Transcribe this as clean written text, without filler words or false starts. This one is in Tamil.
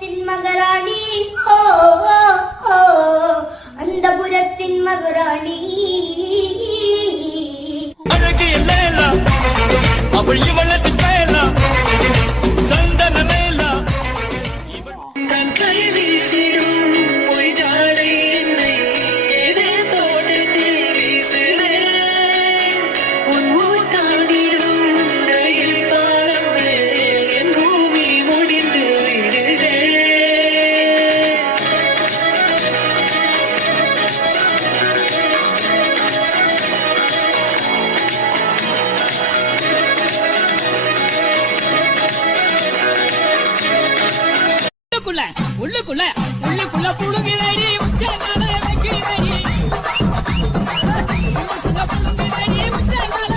புரத்தின் மகராணி ஓ ஓ ஓ அந்த புரத்தின் மகராணி அழகு எல்லாம் அவள் இவளது பேரலாம் சந்தன மேலா நான் கை வீசிடும் பொய் ஜாடை என்னை ஏதே தோட்டத்தில் வீசுதே உன் மூத்தாடிடும் ரயில் பாலங்கள் என் பூமி முடிந்து விடுதே உள்ளுக்குள்ள உள்ளுக்குள்ள புழுகிறடி உச்சனால வைக்கிறடி உள்ளுக்குள்ள புழுகிறடி உச்சனால